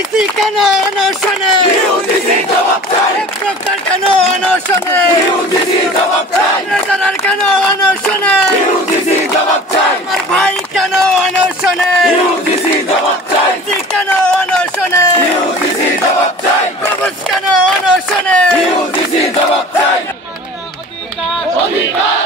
EC কেন অনশনে UGC জবাব চাই প্রকার কেন অনশনে ইউজিসি জবাব চাই রেজালার কেন অনশনে ইউজিসি জবাব চাই আমার ভাই কেন অনশনে ইউজিসি জবাব চাই ইসি কেন অনশনে ইউজিসি জবাব চাই প্রভুজ কেন অনশনে ইউজিসি জবাব চাই অধিকার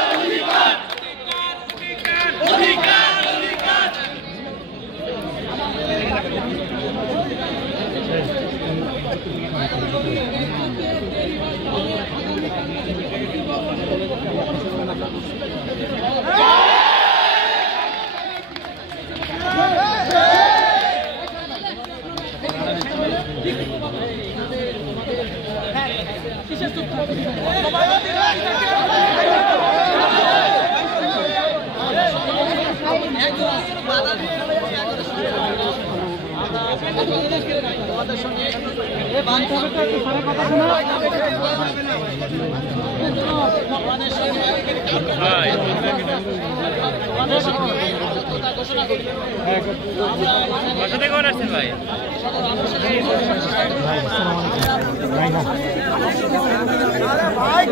ভাই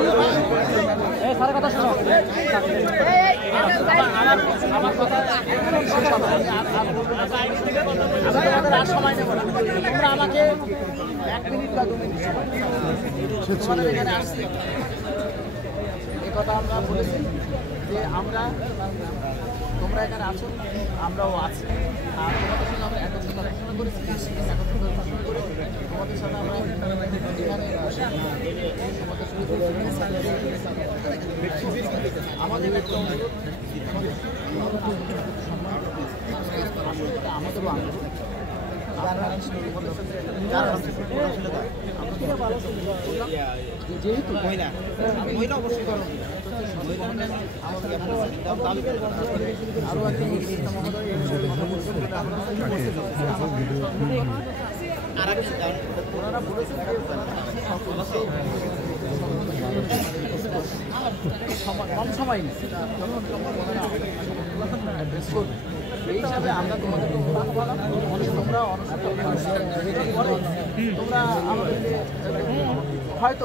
আমার কথা সময় নেব না তোমরা আমাকে 1 মিনিট বা 2 মিনিট সময় এখানে আসছি এই কথা আমরা বলেছি যে আমরা তোমরা এখানে আছো আমরাও আছি আর তোমাদের সঙ্গে আমরা একত্রে আলোচনা করেছি একত্রে আলোচনা করে তোমাদের সাথে আমরা এখানে আমাদের একটা অনুরোধ আমাদেরও আন্দোলন যেহেতু মহিলা অবশ্যই করো আরো ওনারা বলেছেন কম সময় এই হিসাবে আমরা তোমাদেরকে তোমরা তোমরা আমাদেরকে হয়তো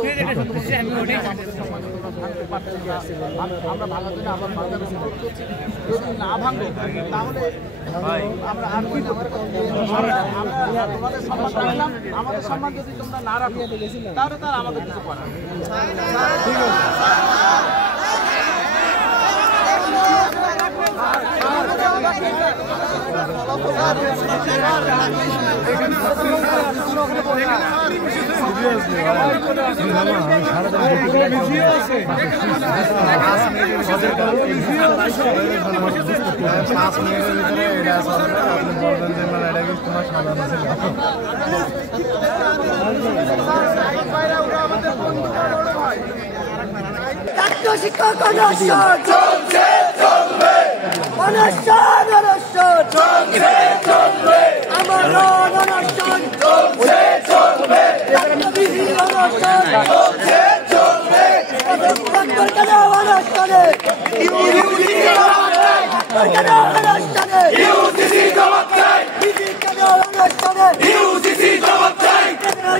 আমরা ভাঙার জন্য আবার ভাঙার অনুরোধ করছি যদি না ভাঙবো তাহলে আমরা আর আমরা তোমাদের সম্মান রাখলাম আমাদের সম্মান যদি তোমরা না রাখো তাহলে তার আমাদের কিছু করার ঠিক শিক্ষক অনশন চলছে চলবে অনশন অনশন চলছে চলবে আমার অনশন চলছে চলবে অনশন চলছে চলবে প্রকার কেন অনশনে ইউজিসি জবাব চাই কেন অনশনে ইউজিসি জবাব চাই ইসি কেন অনশনে ইউজিসি জবাব চাই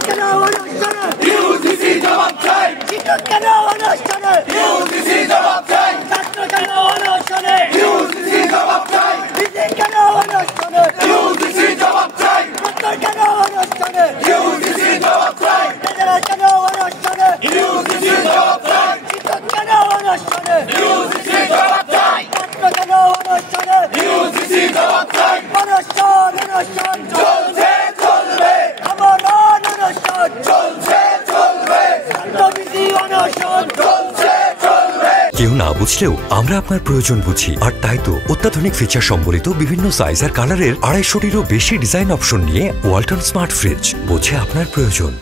কেন অনশনে ইউজিসি জবাব চাই শিক্ষক কেন অনশনে ইউজিসি জবাব চাই ছাত্র কেন অনশনে ইউজিসি জবাব চাই ইসি কেন অনশনে ইউজিসি জবাব চাই প্রকার কেন অনশনে ইউজিসি জবাব চাই রেজালার কেন অনশনে ইউজিসি জবাব চাই শিক্ষক কেন অনশনে ইউজিসি জবাব চাই ছাত্র কেন অনশনে ইউজিসি জবাব চাই অনশন অনশন চলছে চলবে আমার অনশন চলছে চলবে ছাত্রবিধি অনশন চলছে চলবে কেউ না বুঝলেও আমরা আপনার প্রয়োজন বুঝি, আর তাই তো অত্যাধুনিক ফিচার সম্বলিত বিভিন্ন সাইজ আর কালারের 250টিরও বেশি ডিজাইন অপশন নিয়ে ওয়ালটন স্মার্ট ফ্রিজ বোঝে আপনার প্রয়োজন।